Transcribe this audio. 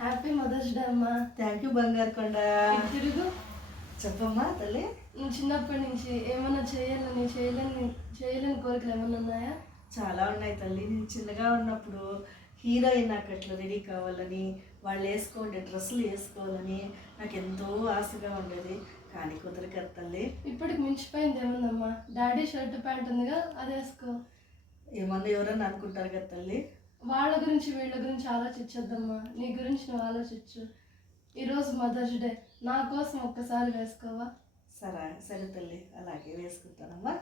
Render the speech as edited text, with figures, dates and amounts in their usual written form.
Happy mother's day అమ్మా. Thank you బంగారు కొండ. తిరుగు. చెప్పమ్మా తల్లి. నువ్వు చిన్నప్పటి నుంచి ఏమన్నా చేయలేని కోరికలు ఏమన్నా ఉన్నాయా? చాలా ఉన్నాయి తల్లి. నేను చిన్నగా ఉన్నప్పుడు హీరోయిన్ అట్లా రెడీ కావాలని, వాళ్ళు వేసుకోండి డ్రెస్సులు వేసుకోవాలని నాకు ఎంతో ఆశగా ఉండేది. కానీ కుదరకదు తల్లి. ఇప్పటికి మించిపోయింది ఏముందమ్మా, డాడీ షర్ట్ ప్యాంట్ ఉందిగా అది వేసుకో. ఏమన్నా ఎవరన్నా అనుకుంటారు కదా తల్లి. వాళ్ళ గురించి వీళ్ళ గురించి ఆలోచించొద్దమ్మా, నీ గురించి నువ్వు ఆలోచించు. ఈరోజు మదర్స్ డే, నా కోసం ఒక్కసారి వేసుకోవా? సరే తల్లి, అలాగే వేసుకుంటానమ్మా.